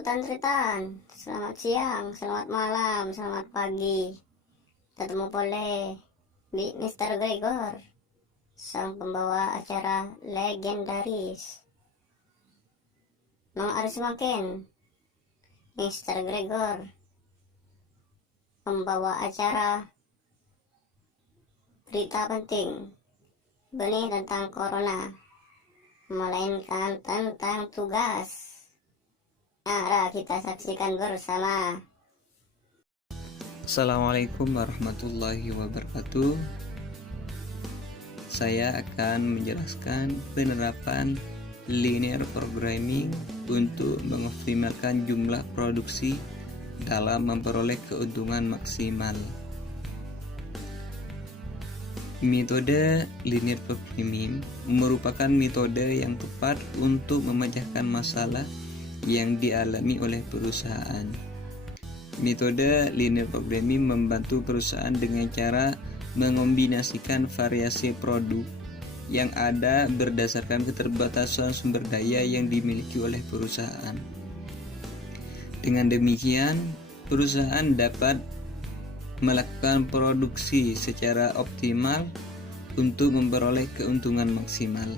Tan-Tritan, selamat siang, selamat malam, selamat pagi. Ketemu boleh di Mr. Gregor, sang pembawa acara legendaris. Mang Aris Makin, Mr. Gregor, pembawa acara berita penting, benih tentang corona, melainkan tentang tugas. Mari kita saksikan bersama. Assalamualaikum warahmatullahi wabarakatuh. Saya akan menjelaskan penerapan linear programming untuk mengoptimalkan jumlah produksi dalam memperoleh keuntungan maksimal. Metode linear programming merupakan metode yang tepat untuk memecahkan masalah yang dialami oleh perusahaan. Metode linear programming membantu perusahaan dengan cara mengombinasikan variasi produk yang ada berdasarkan keterbatasan sumber daya yang dimiliki oleh perusahaan. Dengan demikian, perusahaan dapat melakukan produksi secara optimal untuk memperoleh keuntungan maksimal.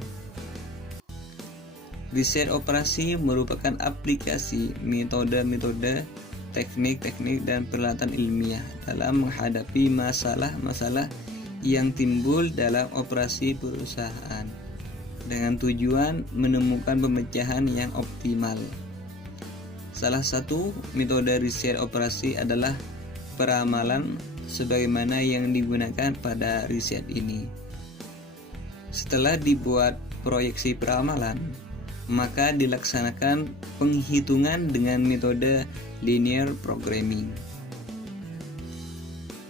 Riset operasi merupakan aplikasi metode-metode, teknik-teknik, dan peralatan ilmiah dalam menghadapi masalah-masalah yang timbul dalam operasi perusahaan dengan tujuan menemukan pemecahan yang optimal. Salah satu metode riset operasi adalah peramalan sebagaimana yang digunakan pada riset ini. Setelah dibuat proyeksi peramalan, maka dilaksanakan penghitungan dengan metode linear programming.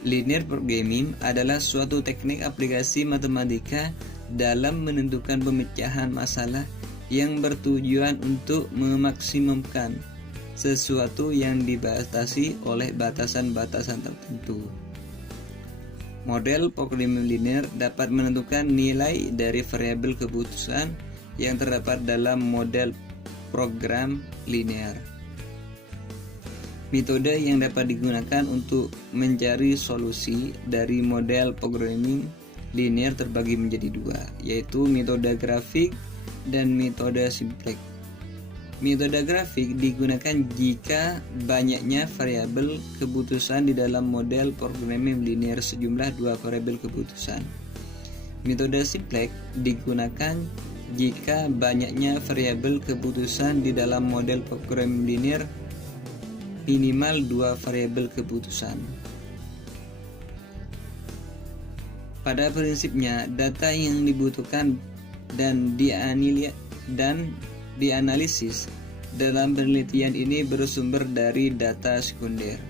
Linear programming adalah suatu teknik aplikasi matematika dalam menentukan pemecahan masalah yang bertujuan untuk memaksimumkan sesuatu yang dibatasi oleh batasan-batasan tertentu. Model programming linear dapat menentukan nilai dari variabel keputusan yang terdapat dalam model program linear. Metode yang dapat digunakan untuk mencari solusi dari model programming linear terbagi menjadi dua, yaitu metode grafik dan metode simplex. Metode grafik digunakan jika banyaknya variabel keputusan di dalam model programming linear sejumlah dua variabel keputusan. Metode simplex digunakan jika banyaknya variabel keputusan di dalam model programming linear minimal dua variabel keputusan. Pada prinsipnya, data yang dibutuhkan dan dianalisis dalam penelitian ini bersumber dari data sekunder.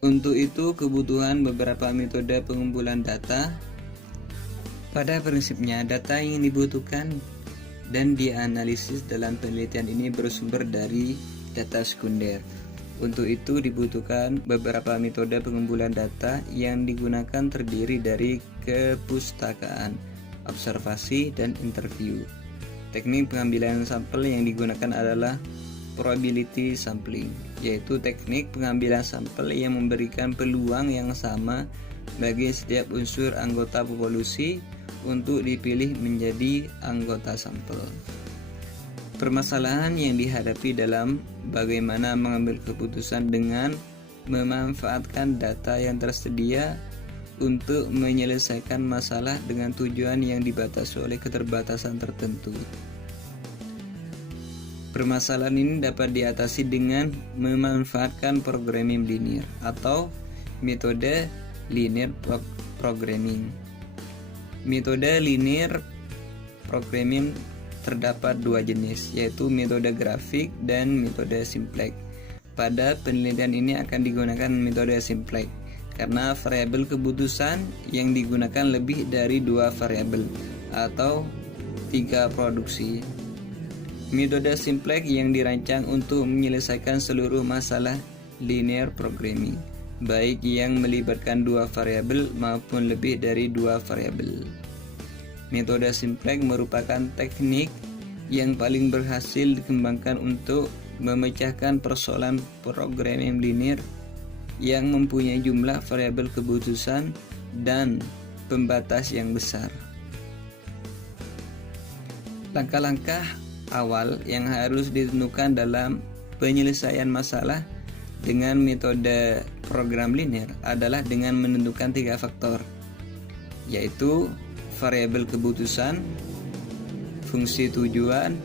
Untuk itu, kebutuhan beberapa metode pengumpulan data. Pada prinsipnya, data yang dibutuhkan dan dianalisis dalam penelitian ini bersumber dari data sekunder. Untuk itu dibutuhkan beberapa metode pengumpulan data yang digunakan terdiri dari kepustakaan, observasi, dan interview. Teknik pengambilan sampel yang digunakan adalah probability sampling, yaitu teknik pengambilan sampel yang memberikan peluang yang sama bagi setiap unsur anggota populasi untuk dipilih menjadi anggota sampel. Permasalahan yang dihadapi dalam bagaimana mengambil keputusan dengan memanfaatkan data yang tersedia untuk menyelesaikan masalah dengan tujuan yang dibatasi oleh keterbatasan tertentu. Permasalahan ini dapat diatasi dengan memanfaatkan programming linear atau metode linear programming. Metode linear programming terdapat dua jenis, yaitu metode grafik dan metode simplex. Pada penelitian ini akan digunakan metode simplex karena variabel keputusan yang digunakan lebih dari dua variabel atau tiga produksi. Metode simplex yang dirancang untuk menyelesaikan seluruh masalah linear programming, baik yang melibatkan dua variabel maupun lebih dari dua variabel. Metode simplex merupakan teknik yang paling berhasil dikembangkan untuk memecahkan persoalan programming linear yang mempunyai jumlah variabel keputusan dan pembatas yang besar. Langkah-langkah awal yang harus ditentukan dalam penyelesaian masalah dengan metode program linear adalah dengan menentukan 3 faktor, yaitu variabel keputusan, fungsi tujuan,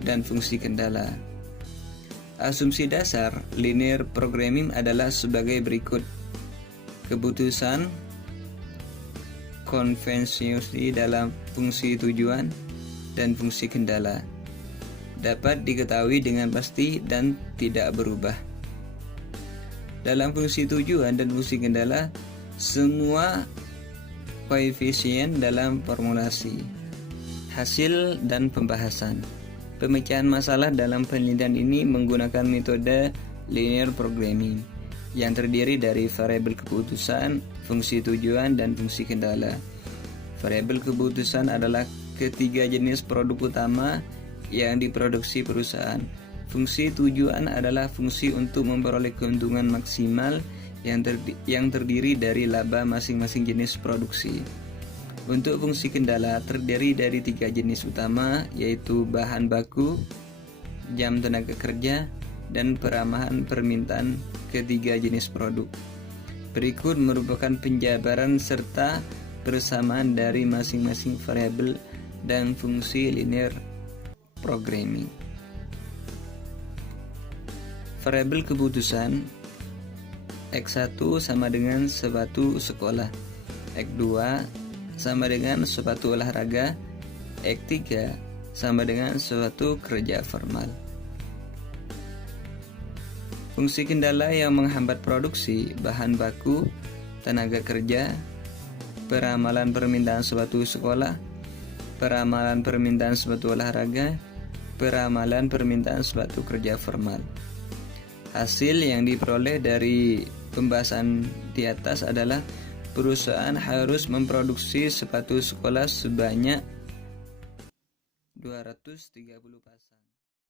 dan fungsi kendala. Asumsi dasar linear programming adalah sebagai berikut. Keputusan konvensi dalam fungsi tujuan dan fungsi kendala dapat diketahui dengan pasti dan tidak berubah. Dalam fungsi tujuan dan fungsi kendala, semua koefisien dalam formulasi, hasil, dan pembahasan. Pemecahan masalah dalam penelitian ini menggunakan metode linear programming yang terdiri dari variabel keputusan, fungsi tujuan, dan fungsi kendala. Variabel keputusan adalah ketiga jenis produk utama yang diproduksi perusahaan. Fungsi tujuan adalah fungsi untuk memperoleh keuntungan maksimal yang terdiri dari laba masing-masing jenis produksi. Untuk fungsi kendala terdiri dari 3 jenis utama, yaitu bahan baku, jam tenaga kerja, dan peramahan permintaan ketiga jenis produk. Berikut merupakan penjabaran serta persamaan dari masing-masing variabel dan fungsi linear programming. Variabel keputusan X1 sama dengan sepatu sekolah, X2 sama dengan sepatu olahraga, X3 sama dengan sepatu kerja formal. Fungsi kendala yang menghambat produksi bahan baku, tenaga kerja, peramalan permintaan sepatu sekolah, peramalan permintaan sepatu olahraga, peramalan permintaan sepatu kerja formal. Hasil yang diperoleh dari pembahasan di atas adalah perusahaan harus memproduksi sepatu sekolah sebanyak 230 pasang.